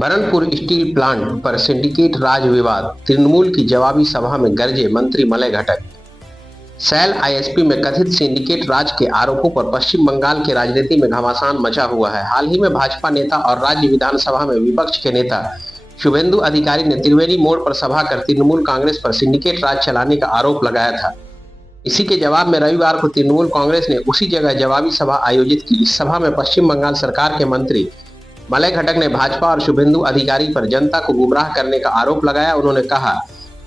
Burnpur steel plant पर syndicate राज विवाद, तृणमूल की जवाबी सभा में गरजे मंत्री मलय घटक। सैल आईएसपी में कथित सिंडिकेट राज के आरोपों पर पश्चिम बंगाल की राजनीति में घमासान मचा हुआ है। हाल ही में भाजपा नेता और राज्य विधानसभा में विपक्ष के नेता शुभेंदु अधिकारी ने त्रिवेणी मोड़ पर सभा कर तृणमूल कांग्रेस पर सिंडिकेट राज चलाने का आरोप लगाया था। इसी के जवाब में रविवार को तृणमूल कांग्रेस ने उसी जगह जवाबी सभा आयोजित की। इस सभा में पश्चिम बंगाल सरकार के मंत्री मलय घटक ने भाजपा और शुभेंदु अधिकारी पर जनता को गुमराह करने का आरोप लगाया। उन्होंने कहा,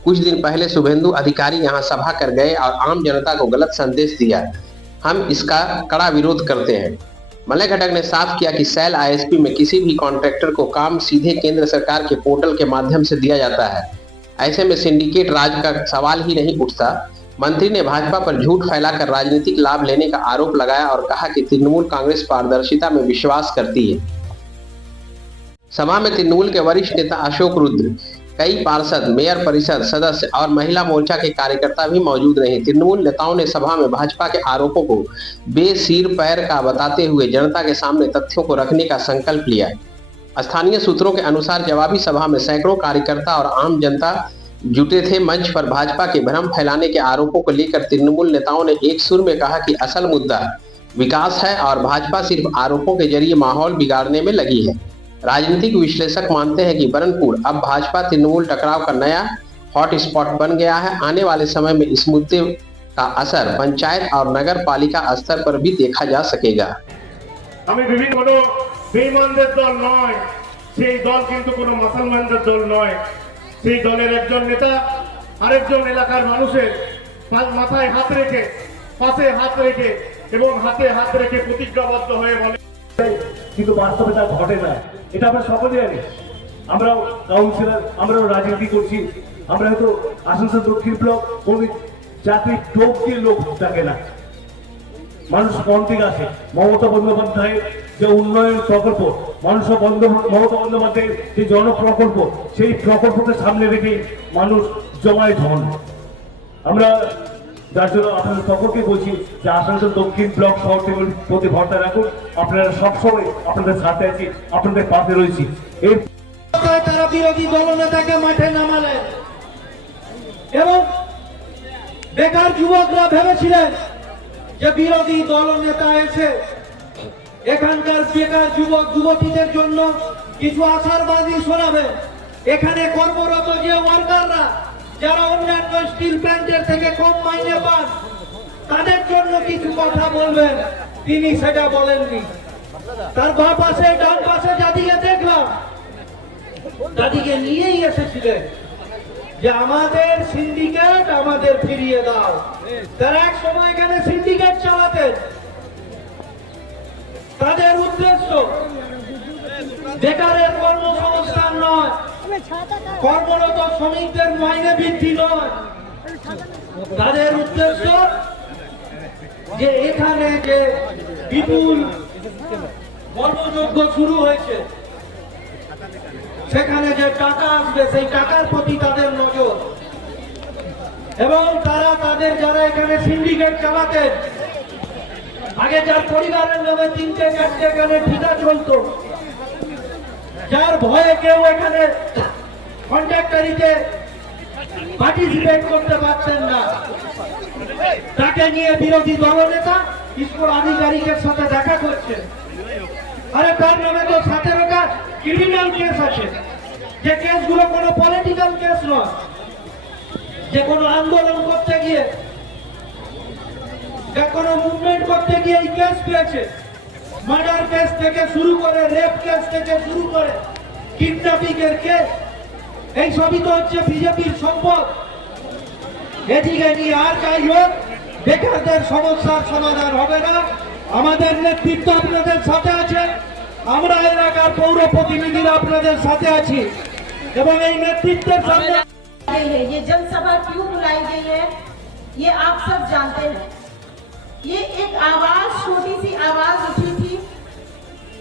कुछ दिन पहले शुभेंदु अधिकारी यहां सभा कर गए और आम जनता को गलत संदेश दिया। हम इसका कड़ा विरोध करते हैं। मलय घटक ने साफ किया कि सैल आईएसपी में किसी भी कॉन्ट्रैक्टर को काम सीधे केंद्र सरकार के पोर्टल के माध्यम से दिया जाता है। ऐसे में सिंडिकेट राज का सवाल ही नहीं उठता। मंत्री ने भाजपा पर झूठ फैलाकर राजनीतिक लाभ लेने का आरोप लगाया और कहा कि तृणमूल कांग्रेस पारदर्शिता में विश्वास करती है। सभा में तृणमूल के वरिष्ठ नेता अशोक रुद्र, कई पार्षद, मेयर परिषद सदस्य और महिला मोर्चा के कार्यकर्ता भी मौजूद रहे। तृणमूल नेताओं ने सभा में भाजपा के आरोपों को बेसिर पैर का बताते हुए जनता के सामने तथ्यों को रखने का संकल्प लिया। स्थानीय सूत्रों के अनुसार जवाबी सभा में सैकड़ों कार्यकर्ता और आम जनता जुटे थे। मंच पर भाजपा के भ्रम फैलाने के आरोपों को लेकर तृणमूल नेताओं ने एक सुर में कहा कि असल मुद्दा विकास है और भाजपा सिर्फ आरोपों के जरिए माहौल बिगाड़ने में लगी है। राजनीतिक विश्लेषक मानते हैं कि बरनपुर अब भाजपा तृणमूल टकराव का नया हॉट स्पॉट बन गया है। आने वाले समय में इस मुद्दे का असर पंचायत और नगर पालिका स्तर पर भी देखा जा सकेगा। আমি বিভিন্ন কোনো বেঈমানদের দল নয়, সেই দল কিন্তু কোনো মুসলমানদের দল নয়। সেই দলের একজন নেতা আরেকজন এলাকার মানুষের মাথায় হাত রেখে, পাশে হাত রেখে এবং হাতে হাত রেখে প্রতিজ্ঞাবদ্ধ হয়ে বলে, কিন্তু বাস্তবে তা ঘটে না। এটা আমরা সকলেই জানি। আমরাও কাউন্সিলর, আমরাও রাজনীতি করছি। আমরা হয়তো আসানসোল দক্ষিণ ব্লক কোন জাতির টোপ দিয়ে লোক থাকে না, মানুষ মন থেকে আসে। মমতা বন্দ্যোপাধ্যায়ের যে উন্নয়ন প্রকল্প, মমতা বন্দ্যোপাধ্যায়ের যে জনপ্রকল্প, সেই প্রকল্পকে সামনে রেখে মানুষ জমায়েত হন। আমরা যার জন্য আপনাদের সকলকে বলছি যে আসানসোল দক্ষিণ ব্লক শহরটির প্রতি ভরসা রাখুন। আপনারা সবসময় আপনাদের সাথে আছি, আপনাদের পাশে রয়েছি। এর তারা বিরোধী দলনেতাকে মাঠে নামালেন এবং বেকার যুবকরা ভেবেছিলেন যে বিরোধী দলনেতা এসে এখানকার বেকার যুবক যুবতীদের জন্য কিছু আশাবাদী শোনাবে। এখানে কর্মরত যে ওয়ার্কাররা যারা অন্যান্য স্টিল প্ল্যান্টের থেকে কম মাইনে পান, তাদের জন্য কিছু কথা বলবেন। তিনি সেটা বলেননি। তার বাঁ পাশে ডান পাশে যাদিকে দেখলাম, তাদিকে নিয়েই এসেছিলেন যে আমাদের সিন্ডিকেট আমাদের ফিরিয়ে দাও। তারা এক সময় এখানে সিন্ডিকেট চালাতেন। তাদের উদ্দেশ্য বেকারের কর্মসংস্থান নয়, কর্মরত শ্রমিকদের মাইনে বৃদ্ধি নয়। তাদের উদ্দেশ্য যে এখানে যে বিপুল কর্মযজ্ঞ শুরু হয়েছে, সেখানে যে টাকা আসবে সেই টাকার প্রতি তাদের নজর। এবং তারা তাদের যারা এখানে সিন্ডিকেট চালাতেন, আগে যার পরিবারের নামে 3-4টে এখানে ঠিকা চলতো, যার ভয়ে কেউ এখানে কন্ট্রাক্টরিতে পার্টিসিপেট করতে পারতেন না, তাকে নিয়ে বিরোধী দলনেতা স্কুল আধিকারিকের সাথে দেখা করছে। আরে তার নামে তো 17টা ক্রিমিনাল কেস আছে, যে কেসগুলো কোনো পলিটিক্যাল কেস নয়, যে কোনো আন্দোলন করতে গিয়ে, যে কোনো মুভমেন্ট করতে গিয়ে এই কেস পেয়েছে। মার্ডার কেস থেকে শুরু করে, রেপ কেস থেকে শুরু করে, কিডন্যাপিং এর কেস, এই সবই তো হচ্ছে বিজেপির সম্পদ। এদিকে নিয়ে আর যাই হোক, বেকারদের সমস্যার সমাধান হবে না। আমাদের নেতৃত্ব আপনাদের সাথে আছে, আমরা এলাকার পৌর প্রতিনিধিরা আপনাদের সাথে আছি এবং এই নেতৃত্বের সামনে ये जनसभा क्यों बुलाई गई है, ये आप सब जानते हैं। ये एक आवाज, छोटी सी आवाज उठी थी,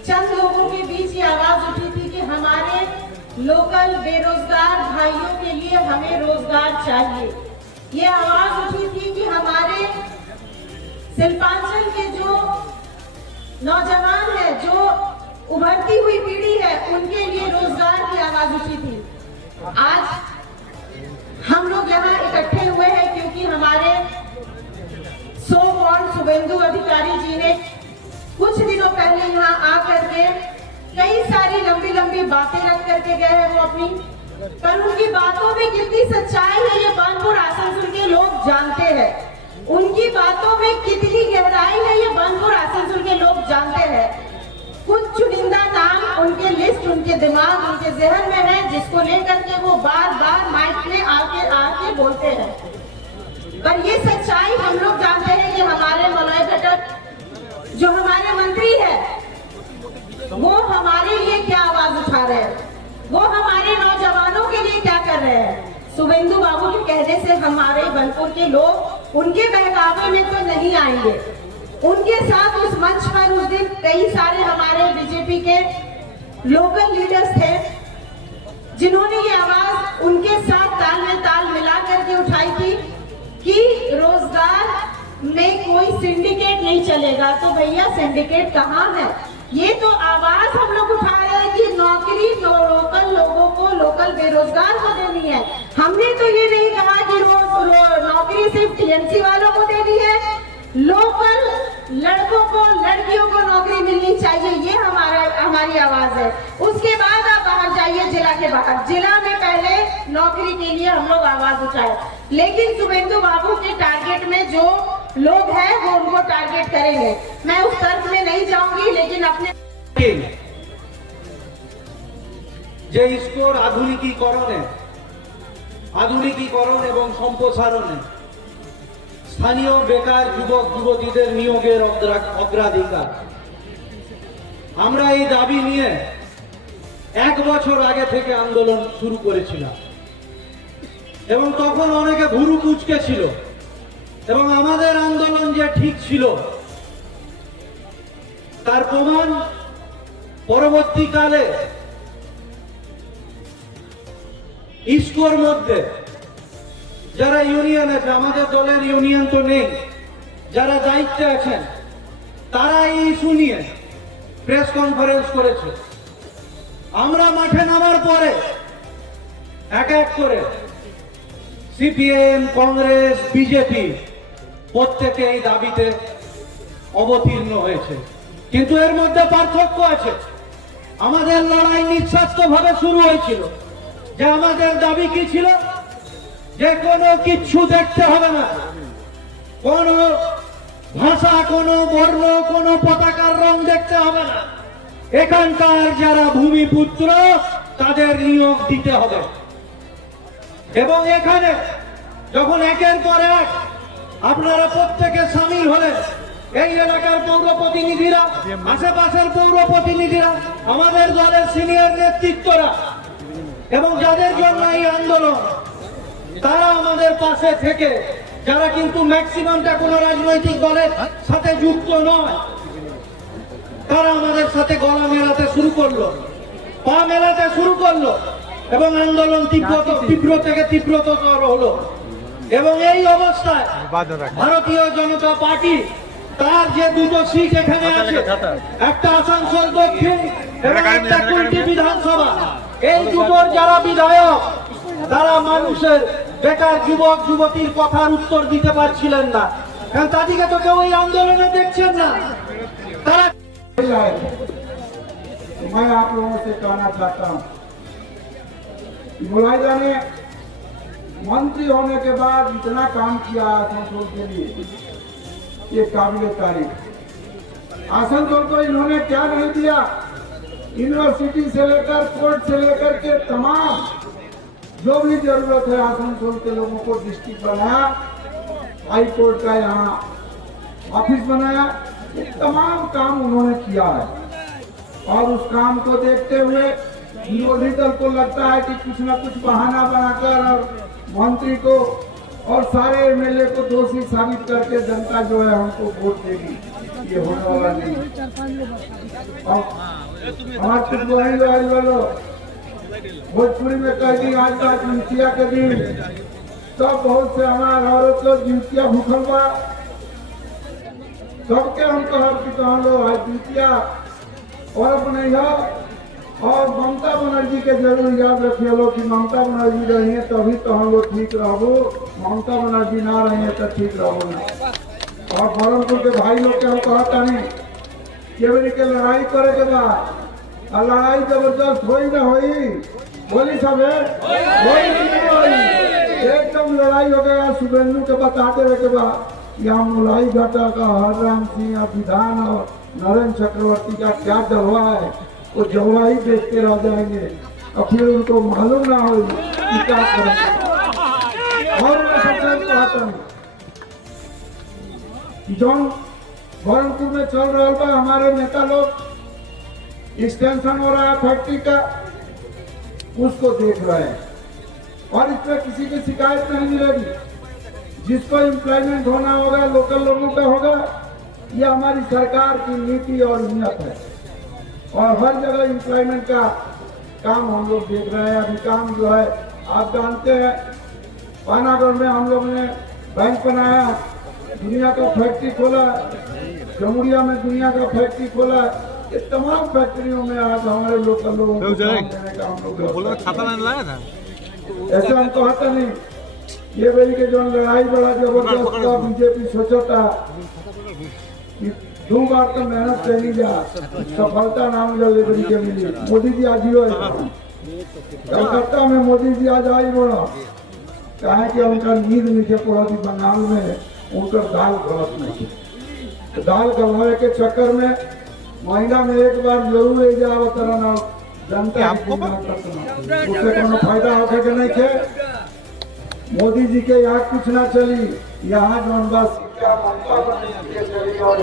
चंद लोगों के बीच ये आवाज उठी थी कि हमारे लोकल बेरोजगार भाइयों के लिए हमें रोजगार चाहिए। ये आवाज उठी थी कि हमारे शिल्पांचल के जो नौजवान हैं, जो उभरती हुई पीढ़ी है उनके लिए रोजगार की आवाज उठी थी। आज हम लोग यहाँ इकट्ठे हुए हैं क्योंकि हमारे सो कॉल्ड शुभेंदु अधिकारी जी ने कुछ दिनों पहले यहाँ आकर के कई सारी लंबी लंबी बातें रख करके गए हैं वो अपनी, पर उनकी बातों में कितनी सच्चाई है ये बानपुर आसनसोल के लोग जानते हैं। उनकी बातों में कितनी गहराई है ये बानपुर आसनसोल के लोग जानते हैं। कुछ चुनिंदा नाम उनके लिस्ट उनके दिमाग उनके जहन में है जिसको लेकर के वो बार बार माइक में आके बोलते हैं, पर ये सच्चाई हम लोग जानते हैं कि हमारे मलय घटक जो हमारे मंत्री है वो हमारे लिए क्या आवाज उठा रहे हैं, वो हमारे नौजवानों के लिए क्या कर रहे हैं। शुभेंदु बाबू के कहने से हमारे बनपुर के लोग उनके बहकावे में तो नहीं आएंगे। उनके साथ उस मंच पर उस दिन कई सारे हमारे बीजेपी के लोकल लीडर्स थे जिन्होंने ये आवाज उनके साथ ताल में ताल मिला करके उठाई थी कि रोजगार में कोई सिंडिकेट नहीं चलेगा। तो भैया सिंडिकेट कहाँ है? ये तो आवाज हम लोग उठा रहे हैं कि नौकरी लोकल लोगों को लोकल बेरोजगार को देनी है। हमने तो ये नहीं कहा कि नौकरी सिर्फ टीएमसी वालों को देनी है, लोकल लड़कों को लड़कियों को नौकरी मिलनी चाहिए, ये हमारी आवाज है। उसके बाद आप बाहर जाइए जिला के बाहर, जिला में पहले नौकरी के लिए हम लोग आवाज उठाए, लेकिन शुभेंदु बाबू के टारगेट में जो लोग हैं वो उनको टारगेट करेंगे। मैं उस तर्क में नहीं जाऊंगी, लेकिन अपने যে স্কোর আধুনিকীকরণ এবং সম্প্রসারণে স্থানীয় বেকার যুবক যুবতীদের নিয়োগের অগ্রাধিকার, আমরা এই দাবি নিয়ে 1 বছর আগে থেকে আন্দোলন শুরু করেছিলাম এবং তখন অনেকে ভুরু কুঁচকে ছিল এবং আমাদের আন্দোলন যে ঠিক ছিল তার প্রমাণ পরবর্তীকালে ইসকোর মধ্যে যারা ইউনিয়ন আছে, আমাদের দলের ইউনিয়ন তো নেই, যারা দায়িত্বে আছেন তারা এই ইস্যু নিয়ে প্রেস কনফারেন্স করেছে। আমরা মাঠে নামার পরে এক এক করে সিপিএম, কংগ্রেস, বিজেপি প্রত্যেকে এই দাবিতে অবতীর্ণ হয়েছে, কিন্তু এর মধ্যে পার্থক্য আছে। আমাদের লড়াই নিঃস্বার্থভাবে শুরু হয়েছিল। যে আমাদের দাবি কি ছিল? যে কোনো কিচ্ছু দেখতে হবে না, কোনো ভাষা, কোনো বর্ণ, কোনো পতাকার রং দেখতে হবে না, এখানকার যারা ভূমিপুত্র তাদের নিয়োগ দিতে হবে। এবং এখানে যখন একের পর এক আপনারা প্রত্যেকে সামিল হলেন, এই এলাকার পৌর প্রতিনিধিরা, আশেপাশের পৌর প্রতিনিধিরা, আমাদের দলের সিনিয়র নেতৃত্বরা এবং যাদের জন্য এই আন্দোলন, তারা আমাদের পাশে থেকে, যারা কিন্তু ম্যাক্সিমামটা কোনো রাজনৈতিক দলের সাথে যুক্ত নয়, তারা আমাদের সাথে গলা মেলাতে শুরু করলো, পা মেলাতে শুরু করলো এবং আন্দোলন তীব্র থেকে তীব্রতর হলো। এবং এই অবস্থায় ভারতীয় জনতা পার্টি তার যে দুটো সিট এখানে আছে, একটা আসানসোল দক্ষিণ এবং একটা কুলটি বিধানসভা, এই দুটোর যারা বিধায়ক তারা মানুষের বেকার যুবক যুবতীর কথার উত্তর দিতে পারছিলেন না, কারণ তাদেরকে তো কেউ এই আন্দোলনে দেখছেন না। তারা मैं आप लोगों से कहना चाहता हूं, मुलायजा ने मंत्री होने के बाद इतना काम किया आसनसोल के लिए, ये काबिल तारीफ। आसनसोल को इन्होंने क्या नहीं दिया? यूनिवर्सिटी से लेकर कोर्ट से लेकर के तमाम जो भी जरूरत है आसनसोल के लोगों को डिस्ट्रिक्ट बनाया, हाई कोर्ट का यहाँ ऑफिस बनाया, ये तमाम काम उन्होंने किया है। और उस काम को देखते हुए विरोधी दल को लगता है कि कुछ न कुछ बहाना बनाकर और मंत्री को और सारे एमएलए को दोषी साबित करके जनता जो है हमको वोट देगी, ये होने वाला नहीं। हमारे कुछ वालों भोजपुरी में कह दी आज का जितिया के दिन, तब बहुत से हमारे औरत लोग जितिया भूखल बा, सबके हम कहब कि कहाँ लो आज जितिया और अपने यहाँ और ममता बनर्जी के जरूर याद रखिए लोग कि ममता बनर्जी रही है तभी तो हम लोग ठीक रहो, ममता बनर्जी ना रही है तो ठीक रहो ना। और बरमपुर के भाई लोग के हम कहता नहीं केवल के लड़ाई करे के बाद और लड़ाई जबरदस्त होई ना होई, बोली सब एकदम लड़ाई हो गया। शुभेंदु के बताते रहे के बाद यहाँ मुलाई घाटा का हरराम सिंह विधान और नरेंद्र चक्रवर्ती का क्या डलवा है, वो जलवा ही देखते रह जाएंगे और फिर उनको मालूम ना हो कि क्या करेंगे। और मैं सबसे कहता हूँ जौन बरमपुर में चल रहा बा हमारे नेता लोग एक्सटेंशन हो रहा है फैक्ट्री का, उसको देख रहे हैं और इसमें किसी की शिकायत नहीं मिलेगी। जिसको एम्प्लॉयमेंट होना होगा लोकल लोगों का होगा, यह हमारी सरकार की नीति और नीयत है और हर जगह एम्प्लॉयमेंट का काम हम लोग देख रहे हैं। अभी काम जो है आप जानते हैं, पानागढ़ में हम लोग ने बैंक बनाया, दुनिया का फैक्ट्री खोला, जमुरिया में दुनिया का फैक्ट्री खोला। ये तमाम फैक्ट्रियों में आज हमारे लोकल लोगों को काम देने का हम लोग खाता नहीं लाया था। ऐसे हम कहते नहीं। ये वही के जो लड़ाई बड़ा जबरदस्त का बीजेपी सोचा था कि 2 बार तो मेहनत करनी जा सफलता नाम लेबरी के मिली। मोदी जी आज ही कलकत्ता में मोदी जी आज आई बोला कहा कि उनका नींद नीचे पड़ा थी बंगाल में, उनका दाल गलत नहीं है। दाल गलवाए के चक्कर में महीना में एक बार जरूर ले जाओ तरह ना जनता उससे कोनो फायदा होगा कि नहीं के। मोदी जी के यहाँ कुछ ना चली, यहाँ जो बस चली और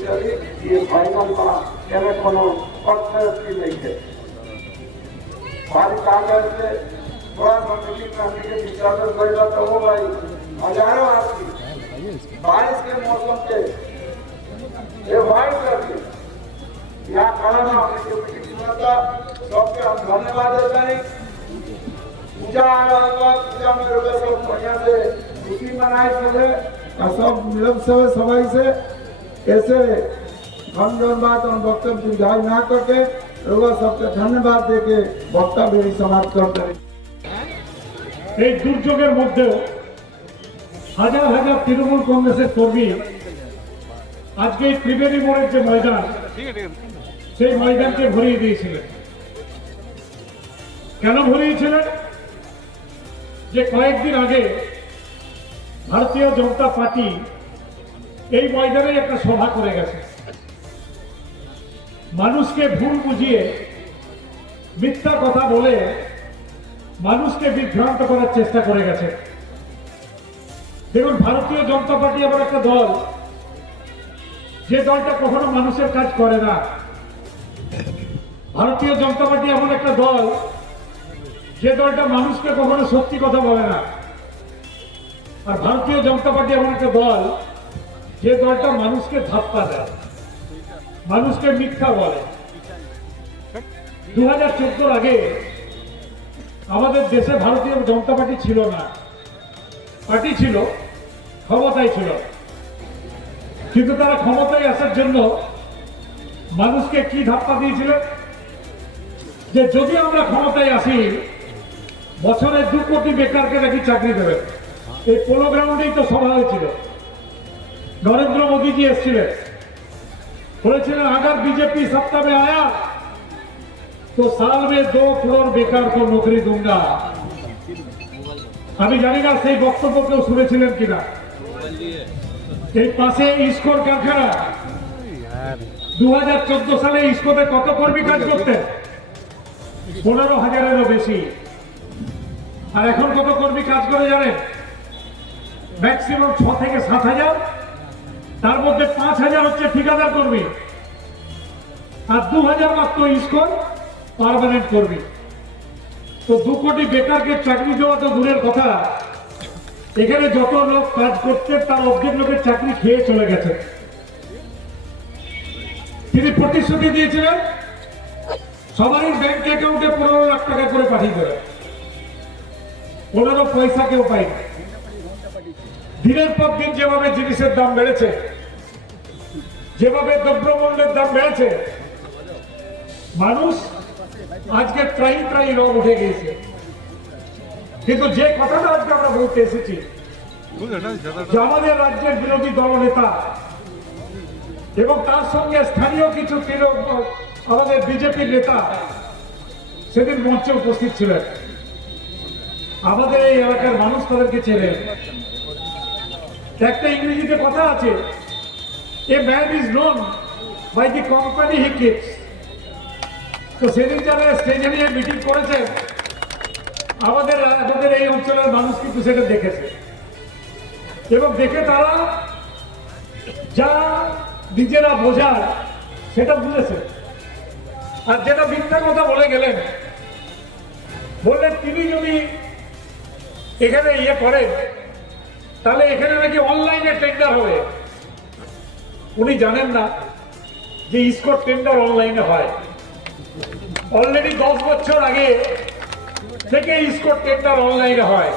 चली ये फाइनल कोनो नहीं है। कागज से बड़ा के विचार तो वो भाई हजारों आदमी बारिश के मौसम के ये वाइट करके यहाँ खड़ा ना होने की मीटिंग सुना था। सबके हम धन्यवाद देते हैं। पूजा आ रहा था, पूजा में लोग सब बढ़िया से खुशी मनाए चले और सब मिलब सवाई से ऐसे हम जो बात और वक्तव्य दीर्घायु ना करके लोग सबके धन्यवाद देके वक्तव्य भी समाप्त करते हैं। এই দুর্যোগের মধ্যেও হাজার হাজার তৃণমূল কংগ্রেসের কর্মী আজকে এই ত্রিবেণী মোড়ের যে ময়দান সেই ময়দানকে ভরিয়ে দিয়েছিলেন। কেন ভরিয়েছিলেন? যে কয়েকদিন আগে ভারতীয় জনতা পার্টি এই ময়দানে একটা সভা করে গেছে, মানুষকে ভুল বুঝিয়ে মিথ্যা কথা বলে মানুষকে বিভ্রান্ত করার চেষ্টা করে গেছে। দেখুন, ভারতীয় জনতা পার্টি এমন একটা দল যে দলটা কখনো মানুষের কাজ করে না। ভারতীয় জনতা পার্টি এমন একটা দল যে দলটা মানুষকে কখনো সত্যি কথা বলে না। আর ভারতীয় জনতা পার্টি এমন একটা দল যে দলটা মানুষকে ধাপ্পা দেয়, মানুষকে মিথ্যা বলে। 2014 আগে আমাদের দেশে ভারতীয় জনতা পার্টি ছিল না। পার্টি ছিল, ক্ষমতায় ছিল, কিন্তু তারা ক্ষমতায় আসার জন্য মানুষকে কি ধাপ্পা দিয়েছিলেন যে যদি আমরা ক্ষমতায় আসি বছরে 2 কোটি বেকারকে নাকি চাকরি দেবে। এই পোলো গ্রাউন্ডেই তো সভা হয়েছিল। নরেন্দ্র মোদীজি এসেছিলেন, বলেছিলেন अगर बीजेपी सत्ता में आया तो साल में 2 करोड़ बेकार को नौकरी दूंगा। আমি জানি না সেই বক্তব্য কেউ শুনেছিলেন কিনা। এই পাশে ইস্কোর কারখানা 2014 সালে ইস্কোতে কত কর্মী কাজ করতেন? 15,000-এরও বেশি। আর এখন কত কর্মী কাজ করে জানেন? ম্যাক্সিমাম 6 থেকে 7,000, তার মধ্যে 5,000 হচ্ছে ঠিকাদার কর্মী আর 2,000 মাত্র ইস্কোর পার্মানেন্ট কর্মী। তো 2 কোটি বেকারকে চাকরি দেওয়া তো দূরের কথা, এখানে যত লোক কাজ করতে তার অর্ধেক লোকের চাকরি খেয়ে চলে গেছে। তিনি প্রতিশ্রুতি দিয়েছিলেন সবারই ব্যাংক অ্যাকাউন্টে 15 লাখ টাকা করে পাঠিয়ে দেবে। 15 পয়সা কেউ পায়নি। দিনের পর দিন যেভাবে জিনিসের দাম বেড়েছে, যেভাবে দ্রব্যমূল্যের দাম বেড়েছে, মানুষ আজকে ত্রাহি ত্রাহি রোগ উঠে গিয়েছে, কিন্তু যে কথাটা আজকে আমরা বলতে এসেছি যে আমাদের রাজ্যের বিরোধী দলনেতা এবং তার সঙ্গে স্থানীয় কিছু আমাদের বিজেপির নেতা সেদিন মঞ্চে উপস্থিত ছিলেন। আমাদের এই এলাকার মানুষ তাদেরকে চেনেন। একটা ইংরেজিতে কথা আছে, a man is known by the company he keeps. তো সেদিন যারা স্টেজে নিয়ে মিটিং করেছেন আমাদের এই অঞ্চলের মানুষ কিন্তু সেটা দেখেছে এবং দেখে তারা যা নিজেরা বোঝার সেটা বুঝেছে। আর যেটা মিথ্যা কথা বলে গেলেন, বললেন তিনি যদি এখানে ইয়ে করেন তাহলে এখানে নাকি অনলাইনে টেন্ডার হবে। উনি জানেন না যে ইসকোর টেন্ডার অনলাইনে হয়। অলরেডি 10 বছর আগে থেকে ইসকোর টেন্ডার অনলাইনে হয়।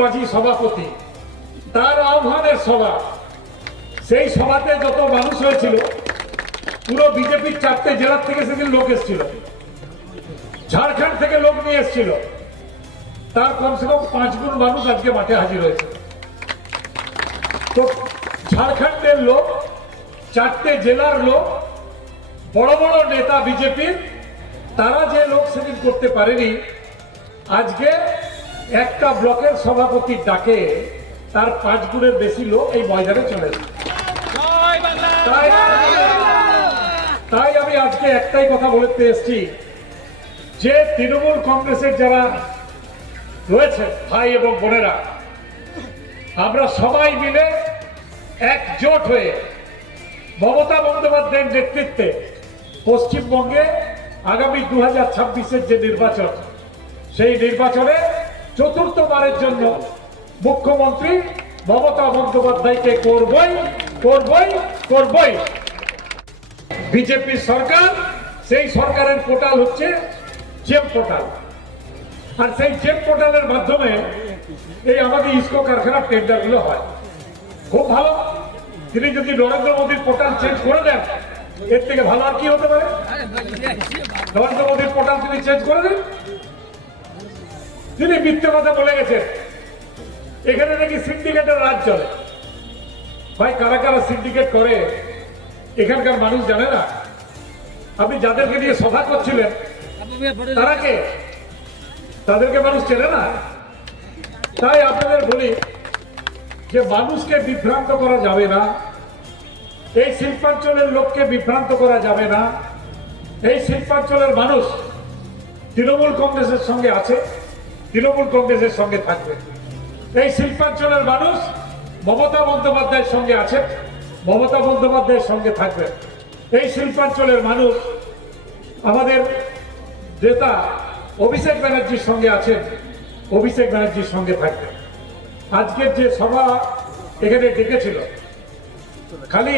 বাজি সভাপতি, তার আহ্বানের সভা, সেই সভাতে যত মানুষ হয়েছিল পুরো বিজেপির 4টে জেলার থেকে সেদিন লোক এসেছিল, ঝাড়খণ্ড থেকে লোক নিয়ে এসেছিল, তার কমসে কম 5 গুণ মানুষ আজকে মাঠে হাজির হয়েছে। তো ঝাড়খণ্ডের লোক, 4টে জেলার লোক, বড় বড় নেতা বিজেপির, তারা যে লোক সেদিন করতে পারেনি, আজকে একটা ব্লকের সভাপতির ডাকে তার 5 গুণের বেশি লোক এই ময়দানে চলে এসেছে। তাই আমি আজকে একটাই কথা বলতে এসেছি যে তৃণমূল কংগ্রেসের যারা রয়েছে ভাই এবং বোনেরা, আমরা সবাই মিলে একজোট হয়ে মমতা বন্দ্যোপাধ্যায়ের নেতৃত্বে পশ্চিমবঙ্গে আগামী 2026-এর যে নির্বাচন, সেই নির্বাচনে চতুর্থবারের জন্য মুখ্যমন্ত্রী মমতা বন্দ্যোপাধ্যায়কে করবই। বিজেপি সরকার, সেই সরকারের পোর্টাল হচ্ছে জেম পোর্টাল, আর সেই জেম পোর্টালের মাধ্যমে এই আমাদের ইসকো কারখানার টেন্ডারগুলো হয়। খুব ভালো, তিনি যদি নরেন্দ্র মোদীর পোর্টাল চেঞ্জ করে দেন, এর থেকে ভালো আর কি হতে পারে? নরেন্দ্র মোদীর পোর্টাল তিনি চেঞ্জ করে দেন। তিনি মিথ্যে কথা বলে গেছেন এখানে নাকি সিন্ডিকেটের রাজ চলে। ভাই, কারা কারা সিন্ডিকেট করে এখানকার মানুষ জানে না। আপনি যাদেরকে নিয়ে সভা করছিলেন তারা কে? তাদেরকে মানুষ চেনে না। তাই আপনাদের বলি যে মানুষকে বিভ্রান্ত করা যাবে না, এই শিল্পাঞ্চলের লোককে বিভ্রান্ত করা যাবে না। এই শিল্পাঞ্চলের মানুষ তৃণমূল কংগ্রেসের সঙ্গে আছে, তৃণমূল কংগ্রেসের সঙ্গে থাকবে। এই শিল্পাঞ্চলের মানুষ মমতা বন্দ্যোপাধ্যায়ের সঙ্গে আছে, মমতা বন্দ্যোপাধ্যায়ের সঙ্গে থাকবে। এই শিল্পাঞ্চলের মানুষ আমাদের নেতা অভিষেক ব্যানার্জির সঙ্গে আছেন, অভিষেক ব্যানার্জির সঙ্গে থাকবে। আজকের যে সভা এখানে ডেকেছিল, খালি